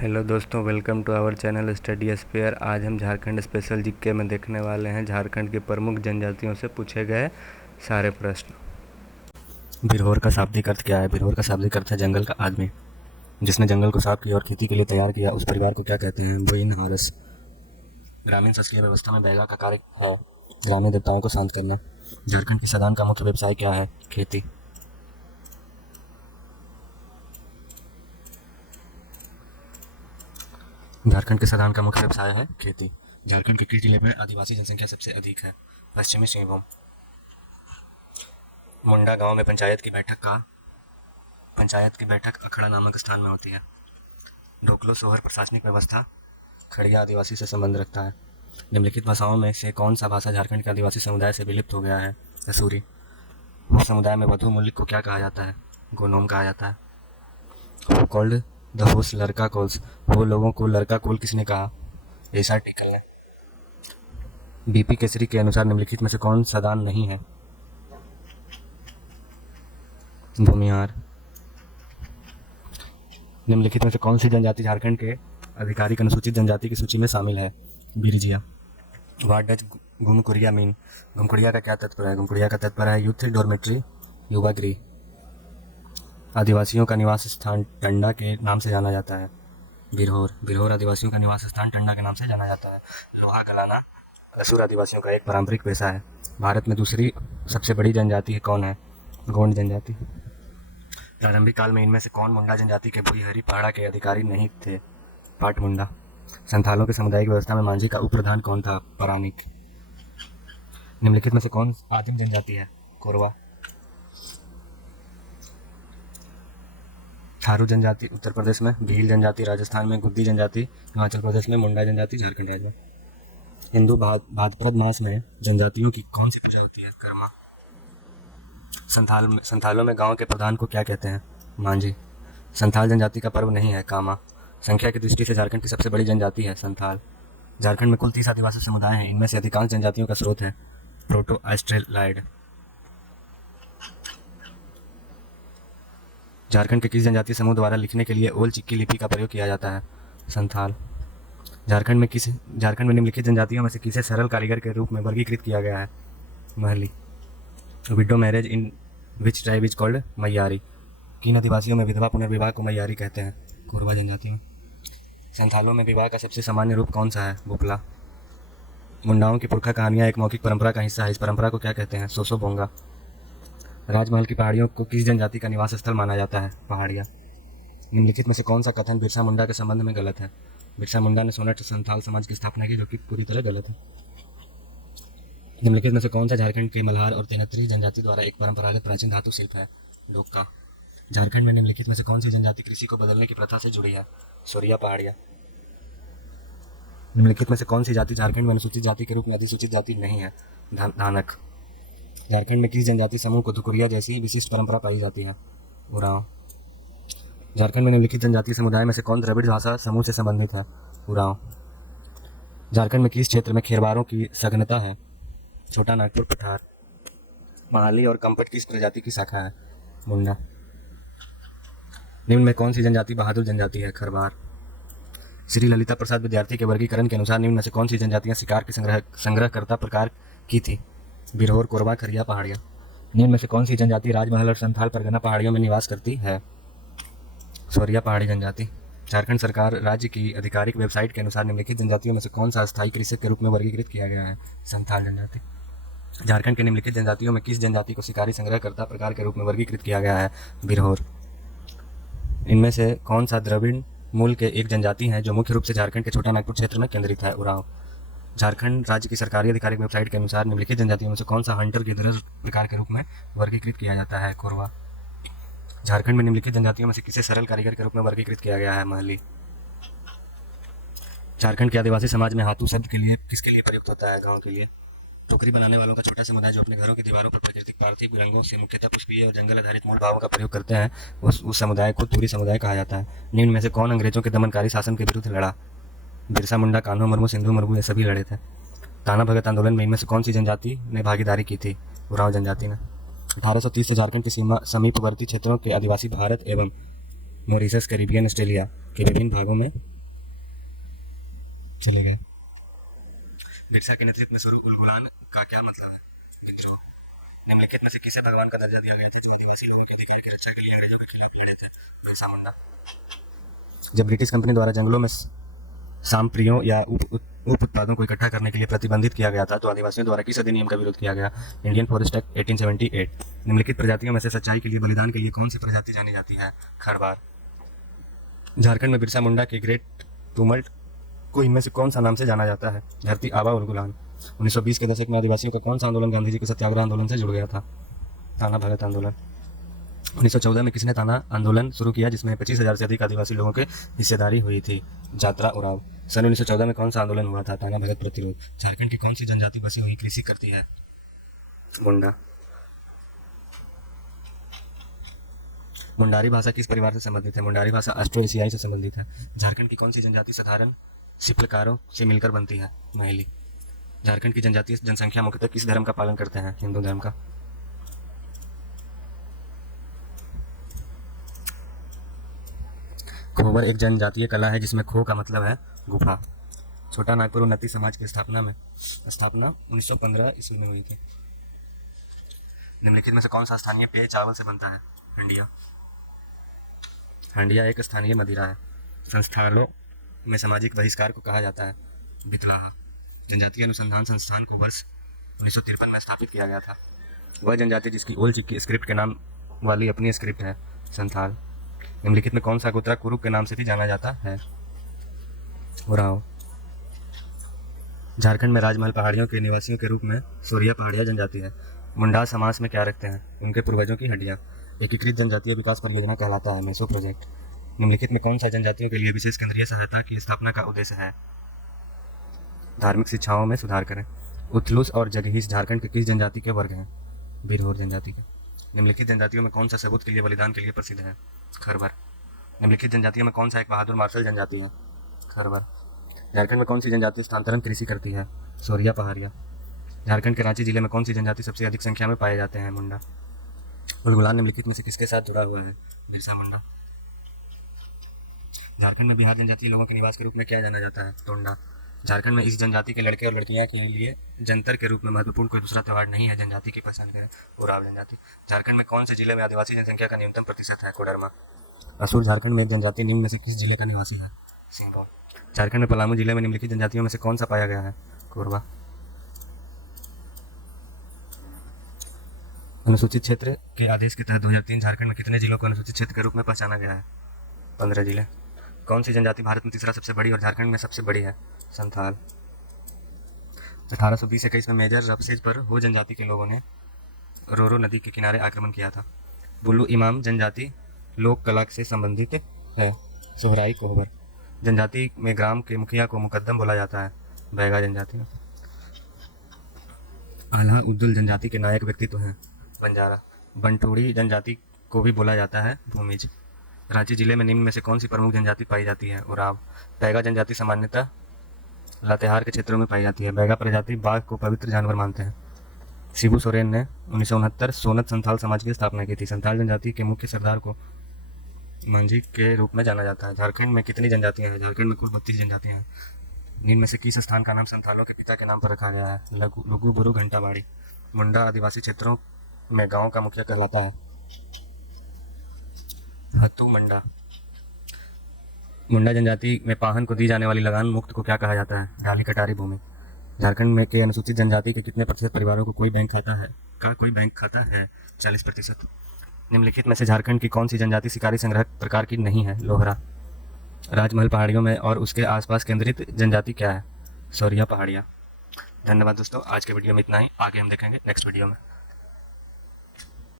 Hello दोस्तों, welcome to our channel study spare. आज हम झारखंड स्पेशल जीके में देखने वाले हैं झारखंड की प्रमुख जनजातियों से पूछे गए सारे प्रश्न। बिरहोर का शाब्दिक अर्थ क्या है? बिरहोर का शाब्दिक अर्थ है जंगल का आदमी। जिसने जंगल को साफ किया और खेती के लिए तैयार किया उस परिवार को क्या कहते हैं? बोइन हारस। ग्रामीण शासकीय व्यवस्था में बैगा का कार्य है ग्रामीण देवताओं को शांत करना। झारखंड की सदान का मुख्य व्यवसाय क्या है? खेती। झारखंड के सदान का मुख्य व्यवसाय है खेती। झारखंड के किस जिले में आदिवासी जनसंख्या सबसे अधिक है? पश्चिमी सिंहभूम। मुंडा गांव में पंचायत की बैठक अखड़ा नामक स्थान में होती है। ढोकलो सोहर प्रशासनिक व्यवस्था खड़िया आदिवासी से संबंध रखता है। निम्नलिखित भाषाओं में से कौन सा भाषा झारखंड के आदिवासी समुदाय से विलुप्त हो गया है? असूरी। उस समुदाय में वधु मूल्य को क्या कहा जाता है? गोनोम कहा जाता है। हु कॉल्ड द होस्ट लड़का कोल्स? वो लोगों को लड़का कोल किसने कहा? एस आर टिकल ने। बीपी केसरी के अनुसार निम्नलिखित में से कौन सदान नहीं है? भूमिहार। निम्नलिखित में से कौन सी जनजाति झारखंड के आधिकारिक अनुसूचित जनजाति की सूची में शामिल है? Birjia. What does Ghumkuria mean? Ghumkuria का क्या तात्पर्य है? घुमकुरिया का तात्पर्य है यूथ डॉर्मेट्री, युवा गृह। आदिवासियों का निवास स्थान टंडा के नाम से जाना जाता है। बिरहोर आदिवासियों का निवास स्थान टंडा के नाम से जाना जाता है। लोहा गलाना असुर आदिवासियों का एक पारंपरिक पेशा है। भारत में दूसरी सबसे बड़ी जनजाति कौन है? गोंड जनजाति। प्रारंभिक काल में इनमें से कौन मुंडा जनजाति के भुईहरी पहाड़ा के अधिकारी नहीं थे? पाट मुंडा। संथालों के सामुदायिक व्यवस्था में मांझी का उप प्रधान कौन था? परानिक। निम्नलिखित में से कौन आदिम जनजाति है? कोरवा। थारू जनजाति उत्तर प्रदेश में, भील जनजाति राजस्थान में, गुद्दी जनजाति हिमाचल प्रदेश में, मुंडा जनजाति झारखंड राज्य में। हिंदू भाद्रपद मास में जनजातियों की कौन सी पूजा होती है? कर्मा। संथालों में गांव के प्रधान को क्या कहते हैं? मांझी। संथाल जनजाति का पर्व नहीं है कामा। संख्या की दृष्टि से झारखंड की सबसे बड़ी जनजाति है संथाल। झारखंड में कुल 30 आदिवासी समुदाय हैं। इनमें से अधिकांश जनजातियों का स्रोत है प्रोटो ऑस्ट्रेलॉइड। झारखंड के किस जनजातीय समूह द्वारा लिखने के लिए ओल चिक्की लिपि का प्रयोग किया जाता है? संथाल। झारखंड में निम्नलिखित जनजातियों में से किसे सरल कारीगर के रूप में वर्गीकृत किया गया है? Mahli. Widow marriage in which tribe is called? Maiyari. किन आदिवासियों में विधवा पुनर्विवाह को मैयारी कहते हैं? कोरवा जनजाति में। संथालों में विवाह का सबसे सामान्य रूप कौन सा है? बुपला। मुंडाओं की पुरखा कहानियाँ एक मौखिक परंपरा का हिस्सा है। इस परंपरा को क्या कहते हैं? सोसो बोंगा। राजमहल की पहाड़ियों को किस जनजाति का निवास स्थल माना जाता है? पहाड़िया। निम्नलिखित में से कौन सा कथन बिरसा मुंडा के संबंध में गलत है? बिरसा मुंडा ने सोनेट संथाल समाज की स्थापना की, जो कि पूरी तरह गलत है। निम्नलिखित में से कौन सा झारखंड के मल्हार और तेनत्री जनजाति द्वारा एक परंपरागत प्राचीन धातु शिल्प है? डोका। झारखंड में निम्नलिखित में से कौन सी जनजाति कृषि को बदलने की प्रथा से जुड़ी है? सोरिया पहाड़िया। निम्नलिखित में से कौन सी जाति झारखंड में अनुसूचित जाति के रूप में अधिसूचित जाति नहीं है? धानक। झारखंड में किस जनजाति समूह को धुकुरिया जैसी विशिष्ट परंपरा पाई जाती है? उरांव। झारखंड में निम्नलिखित जनजातीय समुदाय में से कौन द्रविड़ भाषा समूह से संबंधित है? उरांव। झारखंड में किस क्षेत्र में खेरवारों की सघनता है? छोटा नागपुर पठार। महाली और कंपट किस प्रजाति की शाखा है? मुंडा। निम्न में कौन सी जनजाति बहादुर जनजाति है? खरवार। श्री ललिता प्रसाद विद्यार्थी के वर्गीकरण के अनुसार निम्न में से कौन सी जनजातियां शिकार के संग्रहकर्ता प्रकार की थी? बिरहोर, कोरवा, खरिया, पहाड़िया। निम्न में से कौन सी जनजाति राजमहल और संथाल परगना पहाड़ियों में निवास करती है? सोरिया पहाड़ी जनजाति। झारखंड सरकार राज्य की आधिकारिक वेबसाइट के अनुसार निम्नलिखित जनजातियों में से कौन सा अस्थायी कृषक के रूप में वर्गीकृत किया गया है? संथाल जनजाति। झारखंड के निम्नलिखित जनजातियों में किस जनजाति को शिकारी संग्रहकर्ता प्रकार के रूप में वर्गीकृत किया गया है? बिरहोर। इनमें से कौन सा द्रविड़ मूल के एक जनजाति है जो मुख्य रूप से झारखंड के छोटा नागपुर क्षेत्र में केंद्रित है? उरांव। झारखंड राज्य की सरकारी आधिकारिक वेबसाइट के अनुसार निम्नलिखित जनजातियों में से कौन सा हंटर गिदरर प्रकार के रूप में वर्गीकृत किया जाता है? कोरवा। झारखंड में निम्नलिखित जनजातियों में से किसे सरल कारीगर के रूप में वर्गीकृत किया गया है? महली। झारखंड के आदिवासी समाज में हाथू शब्द के लिए किसके लिए प्रयुक्त होता है? गांव के लिए। टोकरी बनाने वालों का छोटा समुदाय जो अपने घरों की दीवारों पर प्राकृतिक पार्थिव रंगों से मुख्यतः पुष्पीय और जंगल आधारित मूल भावों का प्रयोग करते हैं उस समुदाय को तुरी समुदाय कहा जाता है। निम्न में से कौन अंग्रेजों के दमनकारी शासन के विरुद्ध लड़ा? बिरसा मुंडा, कान्हो मुर्मू, सिंधु मुर्मू, ये सभी लड़े थे। ताना भगत आंदोलन में इनमें से कौन सी जनजाति ने भागीदारी की थी? उरांव जनजाति ने। 1830 से झारखंड के समीपवर्ती क्षेत्रों के आदिवासी भारत एवं मॉरिशस, कैरिबियन, ऑस्ट्रेलिया के विभिन्न भागों में चले गए। बिरसा के नेतृत्व में शुरू उलगुलान का क्या मतलब है? विद्रोह। निम्नलिखित में से किसे भगवान का दर्जा दिया गया था जो आदिवासी लोगों के अधिकार की रक्षा के लिए अंग्रेजों के खिलाफ लड़े थे? बिरसा मुंडा। जब ब्रिटिश कंपनी द्वारा जंगलों में सामप्रियों या उप उत्पादों को इकट्ठा करने के लिए प्रतिबंधित किया गया था तो आदिवासियों द्वारा किस अधिनियम का विरोध किया गया? Indian forest act 1878। निम्नलिखित प्रजातियों में से सच्चाई के लिए बलिदान के लिए कौन सी प्रजाति जानी जाती है? खरवार। झारखंड में बिरसा मुंडा के ग्रेट टूमल्ट को इनमें से कौन सा नाम से जाना जाता है? धरती आबा उलगुलान। 1920 के दशक में आदिवासियों का कौन सा आंदोलन गांधी जी के सत्याग्रह आंदोलन से जुड़ गया था? ताना भगत आंदोलन। 1914 में किसने ताना आंदोलन शुरू किया जिसमें 25,000 से अधिक आदिवासी लोगों के हिस्सेदारी हुई थी? जात्रा उराव। सन 1914 में कौन सा आंदोलन हुआ था? ताना भगत प्रतिरोध। झारखंड की कौन सी जनजाति बसी हुई कृषि करती है? मुंडा। मुंडारी भाषा किस परिवार से संबंधित है? मुंडारी भाषा ऑस्ट्रो एशियाई से संबंधित है। झारखंड की कौन सी जनजाति साधारण शिल्पकारों से मिलकर बनती है? नहेली। झारखंड की जनजातीय जनसंख्या मुख्यतः किस धर्म का पालन करते हैं? हिंदू धर्म का। खोबर एक जनजातीय कला है जिसमें खो का मतलब है गुफा। छोटा नागपुर उन्नति समाज की स्थापना 1915 ईस्वी में हुई थी। निम्नलिखित में से कौन सा स्थानीय पेय चावल से बनता है? हंडिया। हंडिया एक स्थानीय मदिरा है। संस्थानों में सामाजिक बहिष्कार को कहा जाता है बितलाहा। जनजातीय अनुसंधान संस्थान को वर्ष 1953 में स्थापित किया गया था। वह जनजाति जिसकी ओल चिक्की स्क्रिप्ट के नाम वाली अपनी स्क्रिप्ट है संथाल। निम्नलिखित में कौन सा गोत्रा कुरुक के नाम से भी जाना जाता है? उराव। झारखंड में राजमहल पहाड़ियों के निवासियों के रूप में सोरिया पहाड़िया जनजाति है। मुंडा समाज में क्या रखते हैं? उनके पूर्वजों की हड्डियाँ। एकीकृत जनजातीय विकास परियोजना कहलाता है मेसो प्रोजेक्ट। निम्नलिखित में कौन सा जनजातियों के लिए विशेष केंद्रीय सहायता की स्थापना का उद्देश्य है? धार्मिक शिक्षाओं में सुधार करें। उथलुस और जगहीस झारखंड के किस जनजाति के वर्ग हैं? बिरहोर जनजाति के। निम्नलिखित जनजातियों में कौन सा सबूत के लिए बलिदान के लिए प्रसिद्ध है? खरवर। निम्नलिखित जनजातियों में कौन सा एक बहादुर मार्शल जनजाति है? खरवर। झारखंड में कौन सी जनजाति स्थानांतरण कृषि करती है? सोरिया पहाड़िया। झारखंड के रांची जिले में कौन सी जनजाति सबसे अधिक संख्या में पाए जाते हैं? मुंडा। उलगुलान निम्नलिखित में से किसके साथ जुड़ा हुआ है? बिरसा मुंडा। झारखंड में बिहार जनजातीय लोगों के निवास के रूप में क्या जाना जाता है? टोंडा। झारखंड में इस जनजाति के लड़के और लड़कियां के लिए जंतर के रूप में महत्वपूर्ण कोई दूसरा त्यौहार नहीं है। जनजाति की पहचान करें। उराव जनजाति। झारखंड में कौन से जिले में आदिवासी जनसंख्या का न्यूनतम प्रतिशत है? कोडरमा। असुर झारखंड में एक जनजाति निम्न में से किस जिले का निवासी है? सिंहभूम। झारखंड में पलामू जिले में निम्नलिखित जनजातियों में से कौन सा पाया गया है? कोरबा। अनुसूचित क्षेत्र के आदेश के तहत 2003 झारखंड में कितने जिलों को अनुसूचित क्षेत्र के रूप में पहचाना गया है? 15 जिले। कौन सी जनजाति भारत में तीसरा सबसे बड़ी और झारखंड में सबसे बड़ी है? संथाल। 1820-21 में मेजर रफसेज पर हो जनजाति के लोगों ने रोरो नदी के किनारे आक्रमण किया था। बुल्लू इमाम जनजाति लोक कला से संबंधित है। सोहराई कोहबर। जनजाति में ग्राम के मुखिया को मुकद्दम बोला जाता है। बैगा जनजाति में। आल्हा उद्दुल जनजाति के नायक व्यक्तित्व हैं। बंजारा। बंटोड़ी जनजाति को भी बोला जाता है भूमिज। रांची जिले में निम्न में से कौन सी प्रमुख जनजाति पाई जाती है? उराव। बैगा जनजाति सामान्यतः लातेहार के क्षेत्रों में पाई जाती है। बैगा प्रजाति बाघ को पवित्र जानवर मानते हैं। शिबू सोरेन ने 1969 सोनत संथाल समाज की स्थापना की थी। संथाल जनजाति के मुख्य सरदार को मांझी के रूप में जाना जाता है। झारखंड में कितनी जनजातियां हैं? झारखंड में कुल 32 जनजातियां हैं। निम्न में से किस स्थान का नाम संथालों के पिता के नाम पर रखा गया है? लघु बुरु घंटाबाड़ी। मुंडा आदिवासी क्षेत्रों में गांव का मुखिया कहलाता है। हत्तू मंडा। मुंडा जनजाति में पाहन को दी जाने वाली लगान मुक्त को क्या कहा जाता है? डाली कटारी भूमि। झारखंड में के अनुसूचित जनजाति के कितने प्रतिशत परिवारों को कोई बैंक खाता है? 40%। निम्नलिखित में से झारखंड की कौन सी जनजाति शिकारी संग्रह प्रकार की नहीं है? लोहरा। राजमहल पहाड़ियों में और उसके आसपास केंद्रित जनजाति क्या है? सोरिया पहाड़िया। धन्यवाद दोस्तों, आज के वीडियो में इतना ही। आगे हम देखेंगे नेक्स्ट वीडियो में।